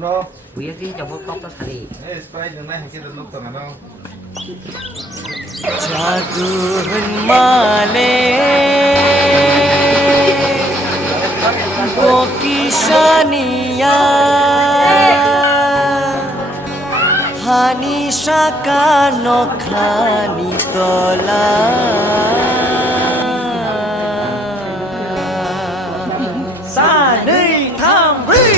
no. Quý cái cho bớt cốc đó thà đi. Sprite đừng này cái lúc tao nào. जादू माले वो किशानिया हानि शाका नखानी तोला सानै थाम ब्रै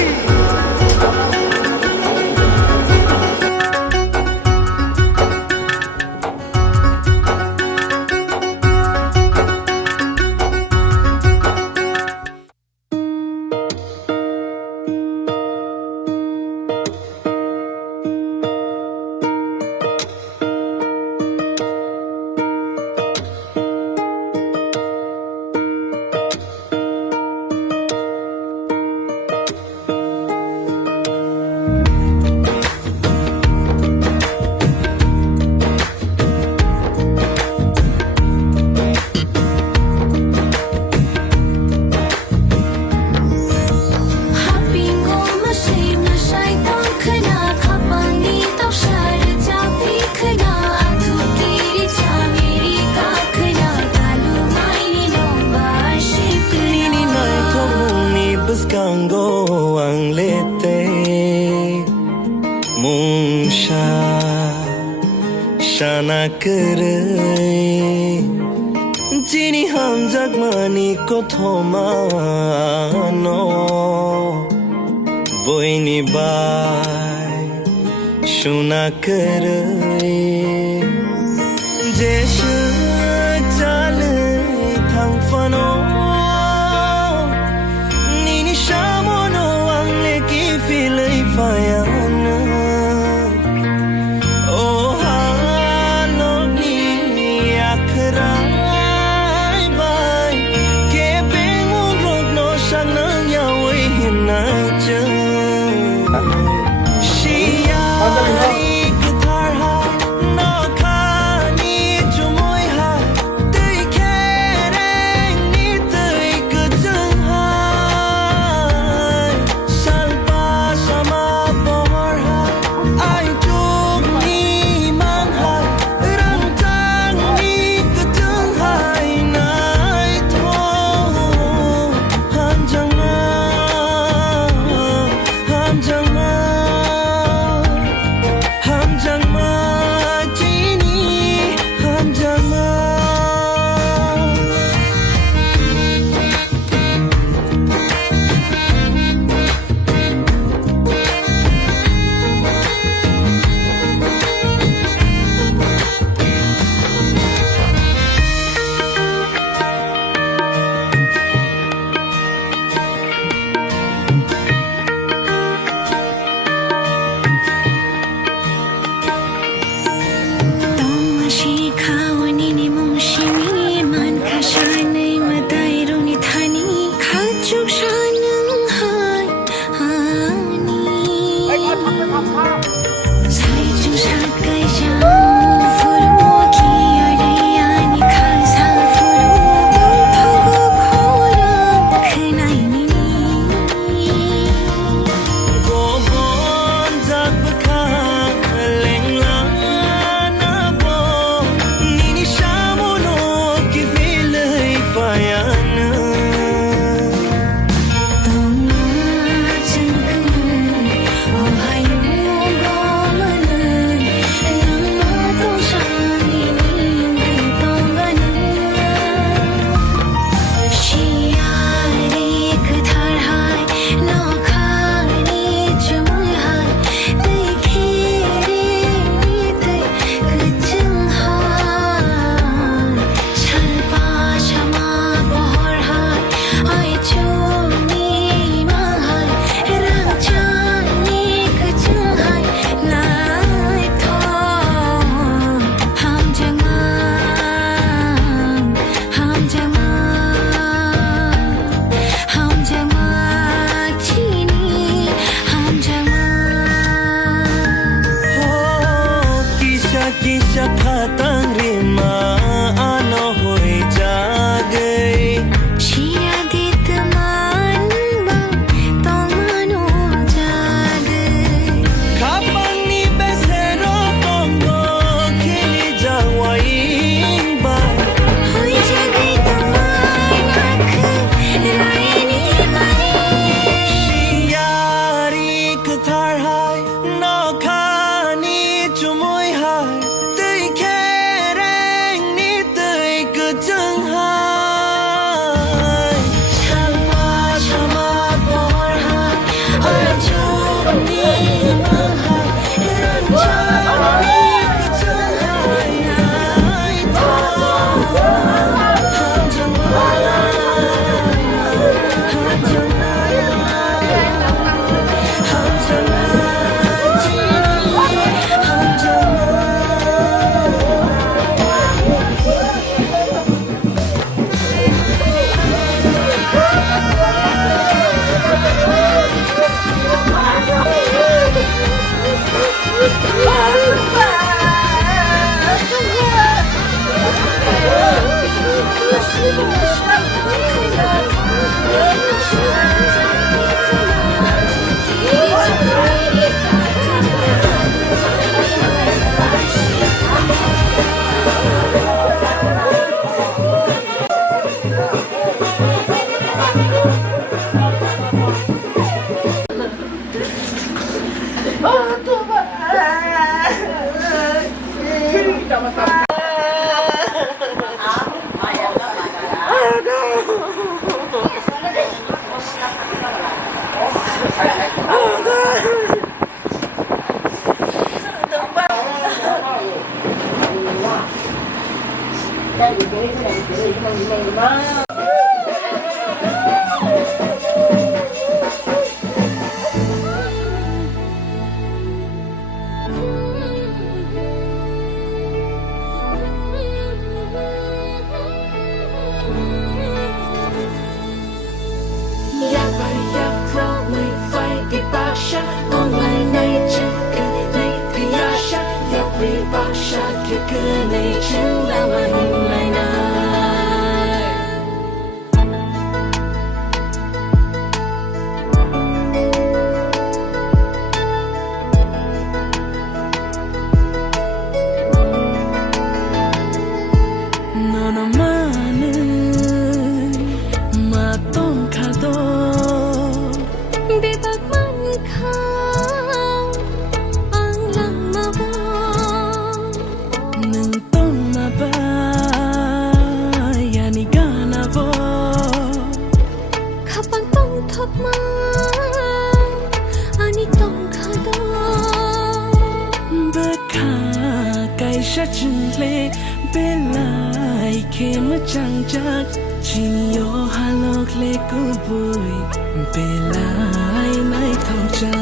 Gango ang lete Mungsha Shana karay Jini ham jagmani ko thomano Boini bai Shuna karay Jesha chale thang fano Shamono ang leki filay fayana Oh halog ni akray bay Kepeng ugrog no siyang nangyaway hinadyan Shiyari katarha no kani อยากไปอยากเพราะไม่ไฟที่ปากฉันมองไม่ในจิตกันในพยาฉันอยากรีบปากฉันแค่คือในฉันแล้วไม่ไม่นานNana mane ma tom khado bebak man kha ang lang ma bo nang tom ma ba yani gana bo khapang tong thop ma ani tong khado bekha kai sha chin le belai ke ma chang jak chin yo halok le ku bui belai nai thong cha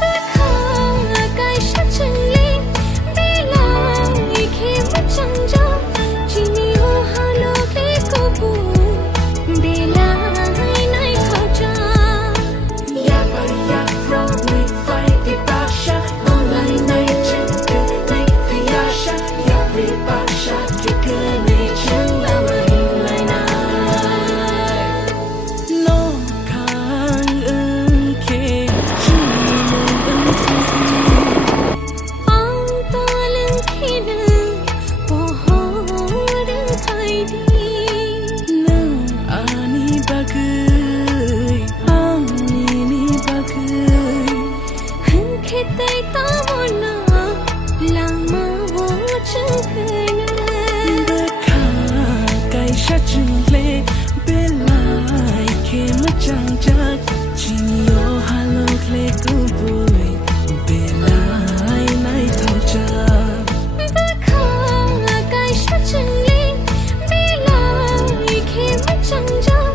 bekha kai sha chin le belai ke ma chang jak chin yo halok le ku bui belai nai thong cha ya ba ya from me fight the pasha online nai chin ke nai ya sha ya pre pasha ke ke nai chin la mai mai na no kang ke chin nang fu ang ta lang khina bo ho rin khai di nang ani bagai ang ni bagai han ke tai ta mo na lang ma wo chang kana bekha kai sha chin le belai ke ma chang jak chin yo halok le ku bui belai nai thong cha bekha kai sha chin le belai ke ma chang jak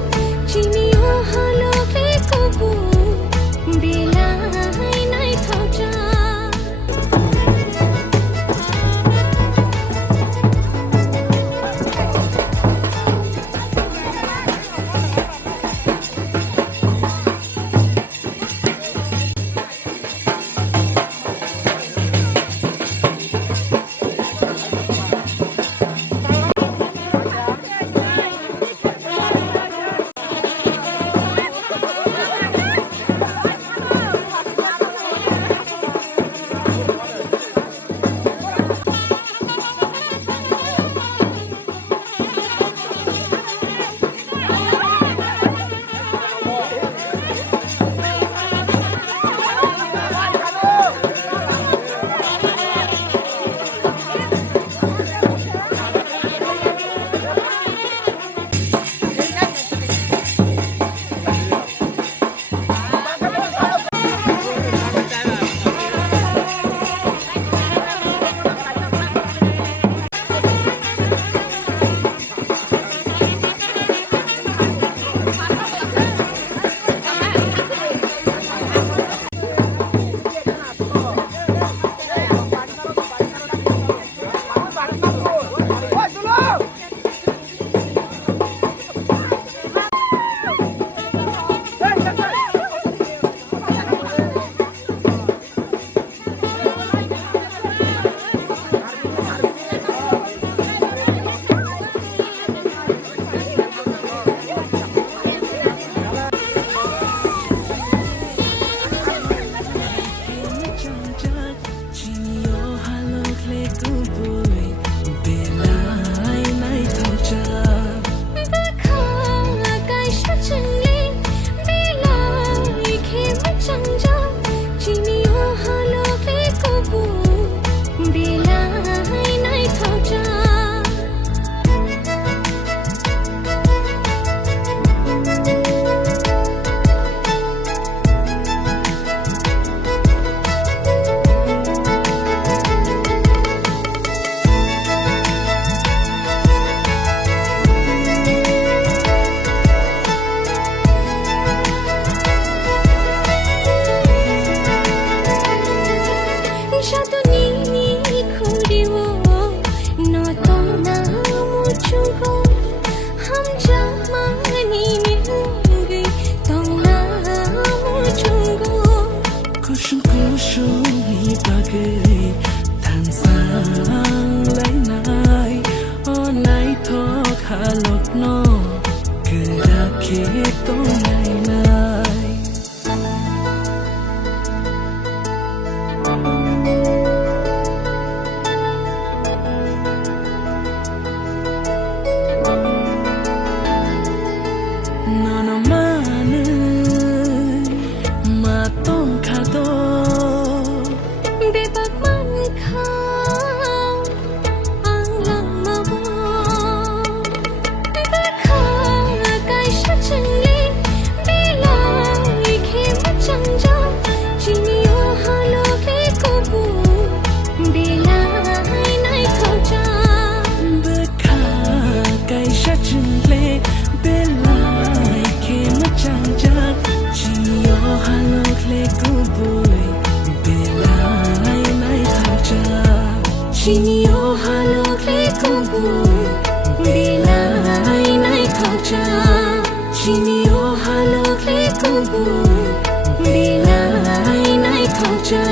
chin yo halok le ku bui belai nai thong cha lokno Kerakhe tongai nai Nono mane matong khado Bebak man kha ang lang mabo Dekha kai shachli Bila ikhe machang ja Chini o halo ke kobu Bila nai khau ja Dekha kai shachli Bila ikhe machang ja Chini o halo ke kobu Bila nai khau ja Chini o halo ke kobu Bila nai khau ja Chini o halo ke kobu Bila nai khau ja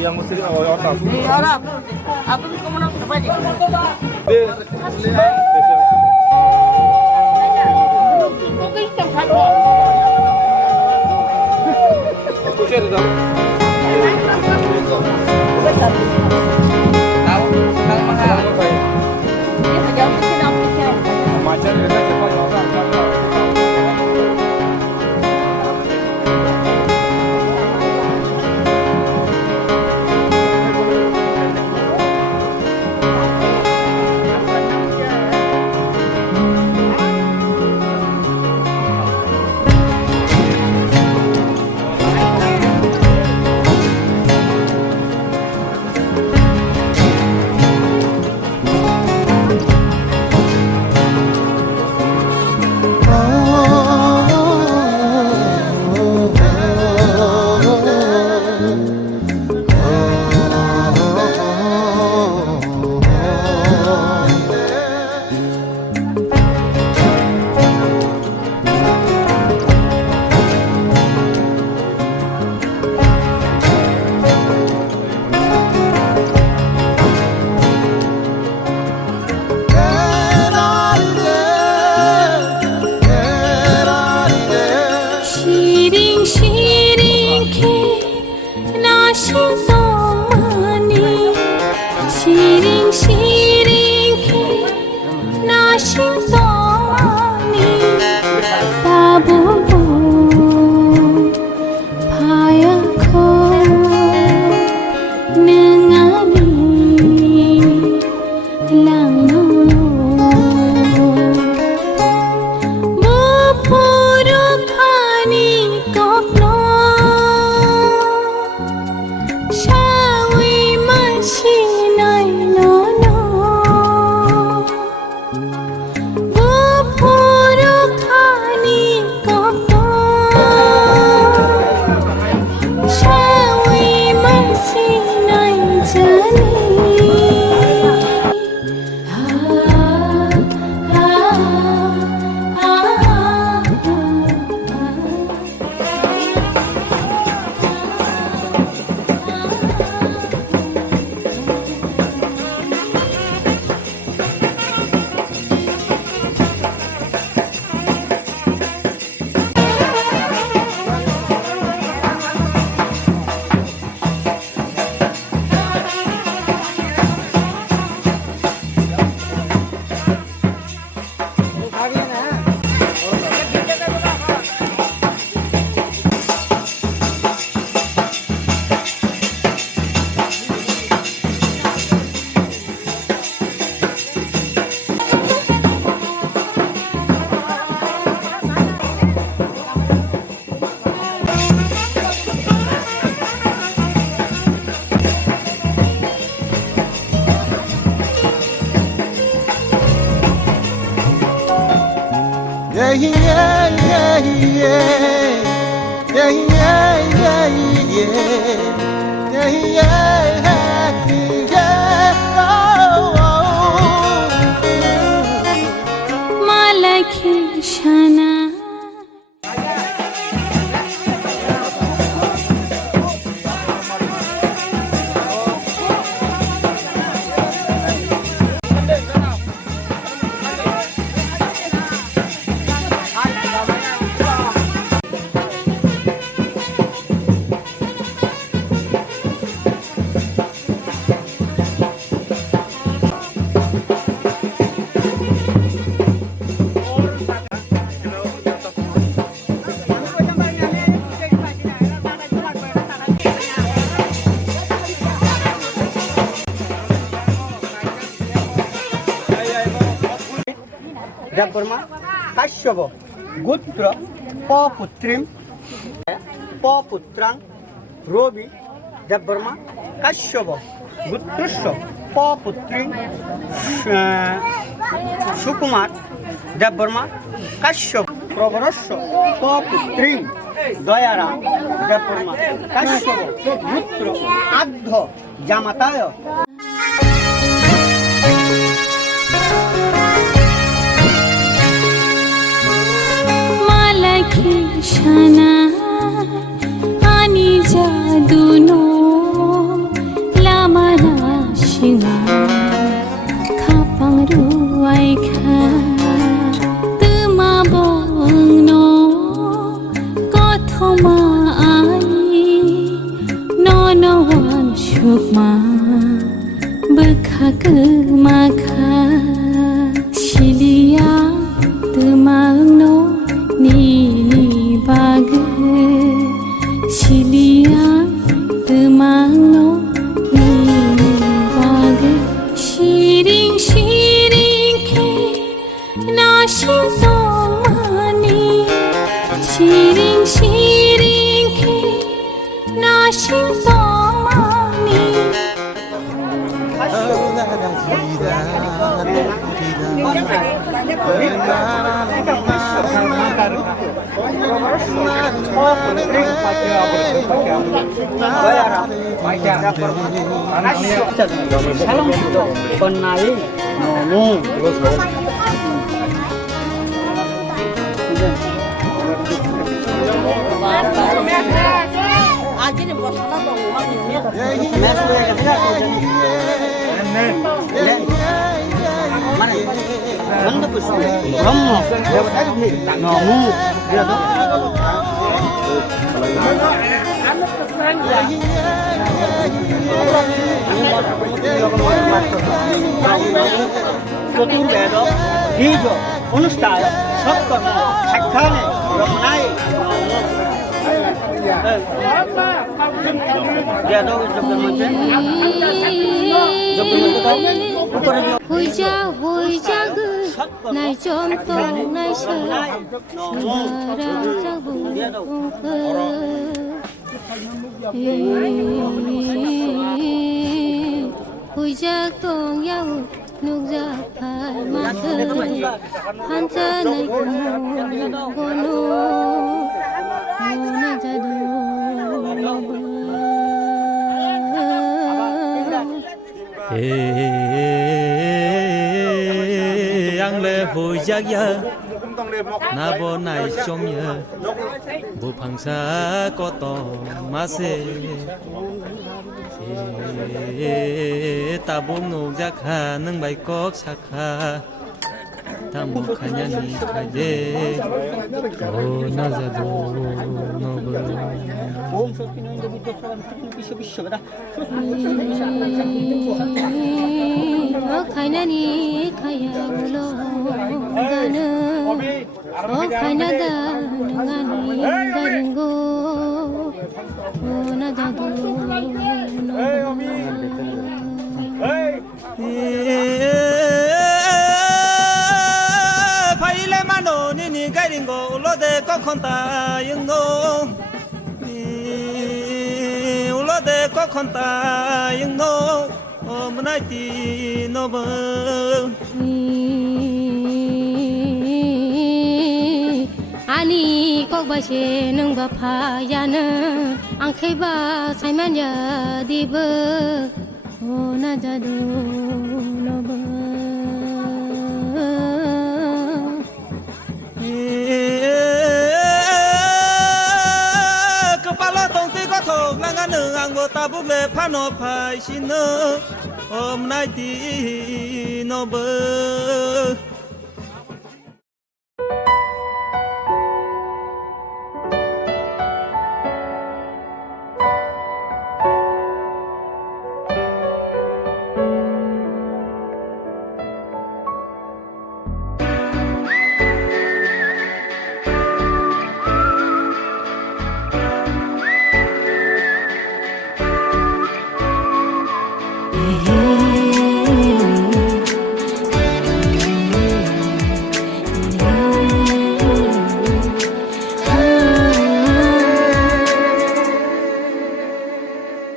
Yang mesti orang tu. Arab, apa tu kamu nak apa ni? Tu cari dah. Tahu mahal. Ini saja mungkin nak fikir. Macam ni dah cepat orang. মালাখি শানা Debbarma Kashyap গোত্র পপুত্রিম পপুত্রাং রবি দেববর্মা কাশ্যপ গোত্রস্য পপুত্রিং সুকুমার দেববর্মা কাশ্যপ প্রবরস্য পপুত্রিং দয়ারাম দেববর্মা কাশ্যপ গোত্র আদ্ধ জামাতায় মালাখি শানা আনি জাদুনো লামানা সিংা খাপাং রুয়াই খা তুমা বংনো কথমা আনি ননওয়ান সুকমা বখাক মাখা শিলিয়া তুমাংনো নীলি বাগ শিলিয়া তুমাংনো নীলি বাগ শিরিং শিরিং খে নাশিং তোমানি শিরিং শিরিং খে নাশিং তোমানি কন্যাই নমো মানে গন্ধপুষ্প ব্রহ্ম দেবতাভি নমো চতুর্বেদ বীজ অনুষ্ঠায় সৎকর্ম সাক্ষানে ব্রহ্মণায় হই যা গো নাই চন্তং নাই সারা যাবো হই যা তং ইয়াও নুকজা ফাই মাথে হানচা নাই কোনো মনা জাদু आंले हुइजागिया नाबो नाइचंया बुफांसा कत मासे ताबुं नौजाखा नों बाइकक साखा तामु खान्यानि खायदे ओ नाजादो नबो ओम शक्ति नंद विद्या विश्व विश्वगदा खायनानि खाया मुलो गानो ओ खायनादा नङानि गारिंगो ओ नाजादो फाइले मानो निनि गारिंगो उलोदे कखन्ता यंगो उलोदे कखन्ता यंगो ओ मनाइति नबो ani kok ba she nung ba pha ya na ang khai ba sai man ya di ba ho na ja do no ba kepala tong ti có thuộc là ngã nương ang vô ta bút lệ phá nộp phải xin nơ hôm nay thì nó bơ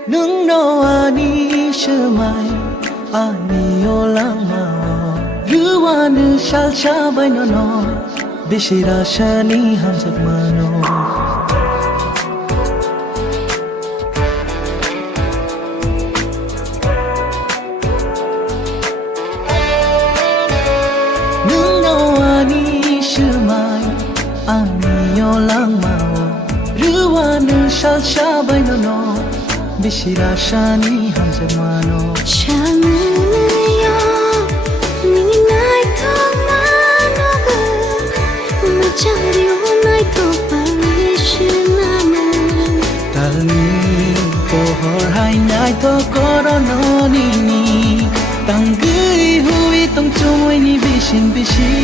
nung no ani shmai ani olama ruwa nu shal cha bai no no bishira shani ham sak mano nung no ani shmai ani olama ruwa nu shal cha bai no no bishira shani ham sak mano Shamaya, nini nai to mano ga, machari o nai to parishinama. talni pohor hai nai to korono nini tanggui hui tong chumoi ni bishin bishin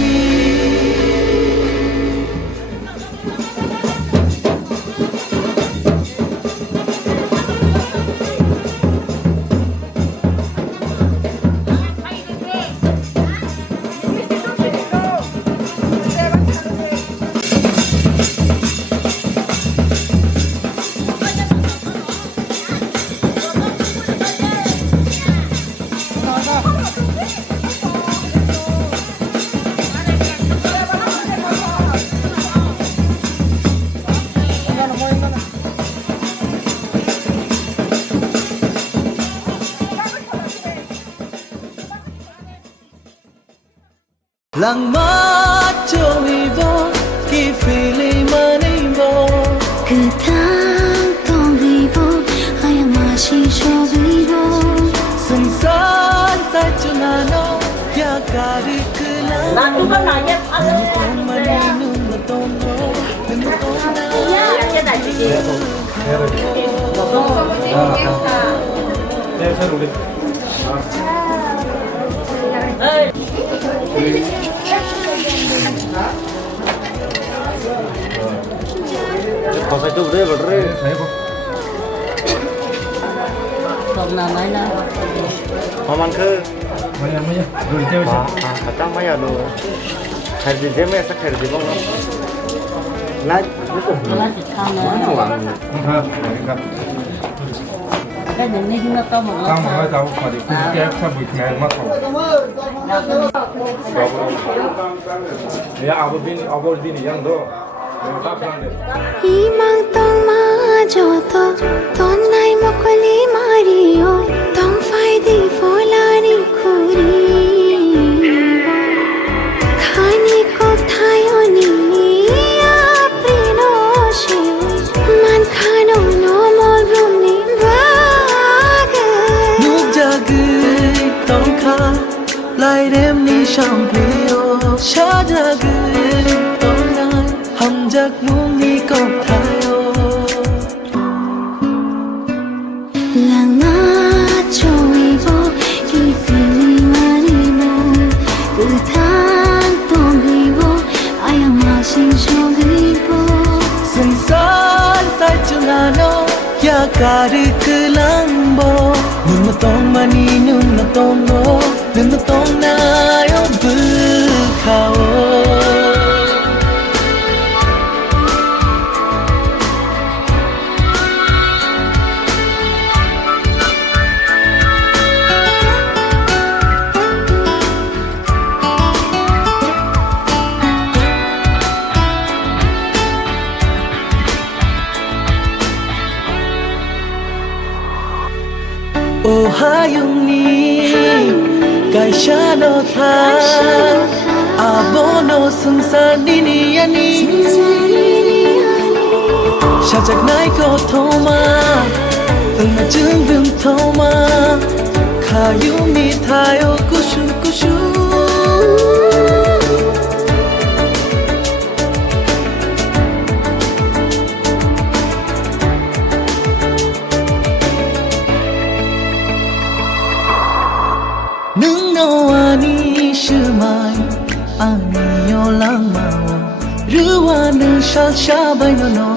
lang ma choi bo ki feeling mani bo 그당 동리보 하얀맛이 쇼리보 samsan sa chunano ya kari kula Nó chú có nói nhé. mani nung na tomo nung na Cái này chị gì? 네, 잘 우리. Ơi. 거기서 좀 그래 버려. 해봐. Còn nào nói nữa. มันคือ 뭐야 뭐야. 우리 때문에. เขาตั้งไม่อยากดูใครดีใช่ไหมสักใครดีบ้างเนาะน่าไม่กลุ่ม Nó chỉ không nữa. 응, 그러니까. Cái những này nó to một 땅 lọ. 먹어야 다고 거기 그게 약차 보이면 맞고. 야 아버지니 양도 내가 답하는데. 희망 떡마저도 돈 나이 먹걸리 말이요 돈 파이디 폴라리 쿠리 खानी को थायोनी प्रिनोशे मान खानो no मोरुनी बागे nuk jagui tong kha lai dem ni champio sha jagui tong nai ham jak nung ni kop thayo 랑아 조이보 이 feeling 말이모 그탄 동이보 아야 마신 조이보 samsan sa chunano ya kari kulambo nun na tong mani nun na tong mo nun na tong na yo bu khao Oh hayungni kaisha no tha abono sungsar nini yani shajak nai ko thoma ungma chung dum thoma khayungni thayo kushu kushu nung no ani shumai ani yo lang mao ruwa nu sha sha bai no no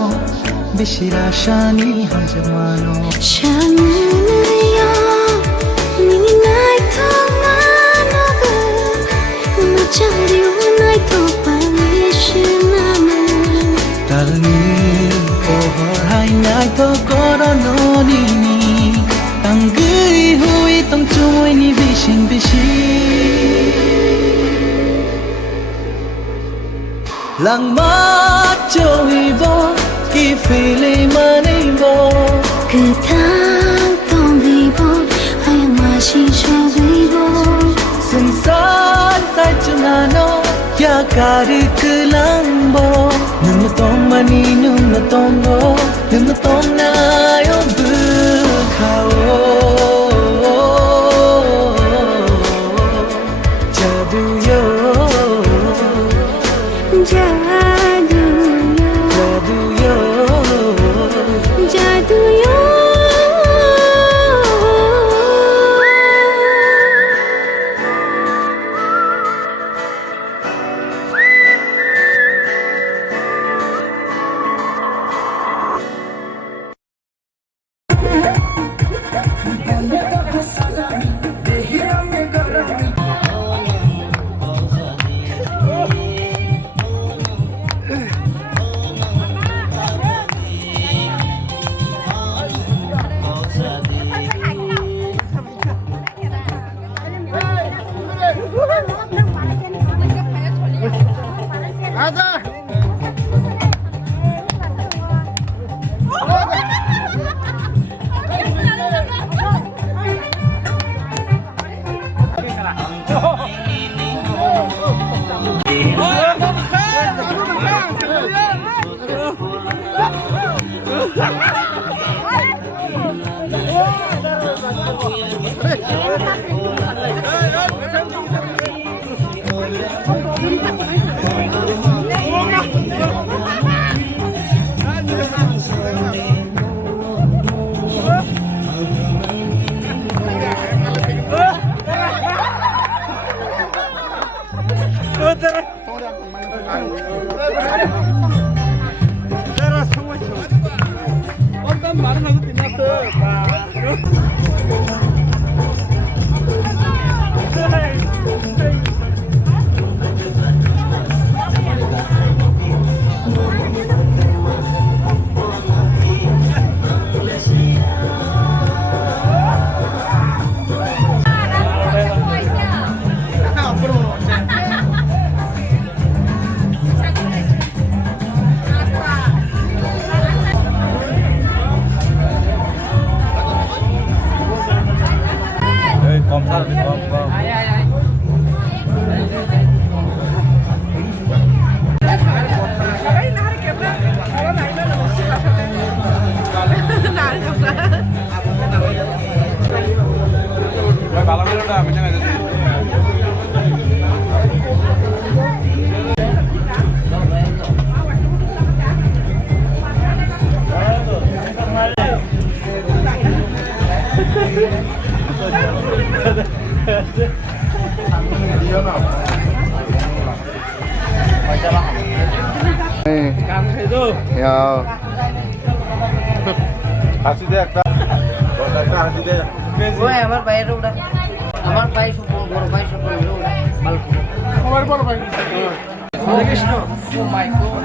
bishira shani hamjamano Shanaya Nini nai to manobu Machari unai to panishinama Talni ohor hai nai to korono nini Tanggui hui tong chui ni bishin bishin Lang ma chui bo ki fili mani bo Ketang tong bibo Hayang mashi sho bibo Sungsan sai chunano ya karik lambo Nung tong mani nung tong bo Nung tong na yo bu khao Jadu yo Jadu Jadu yo Jadu yo Ya. Hasil dia একটা hasil dia. ওই আমার ভাইয়ের ওটা আমার ভাই সুপন বড় ভাই সুপন আমার বড় ভাই হরে কৃষ্ণ ও মাই গড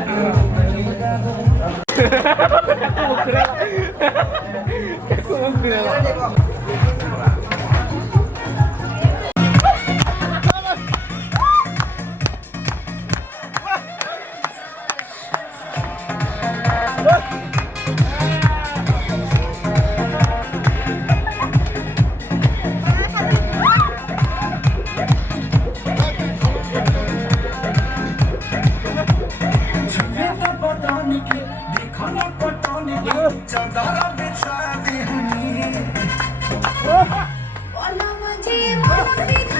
জীবন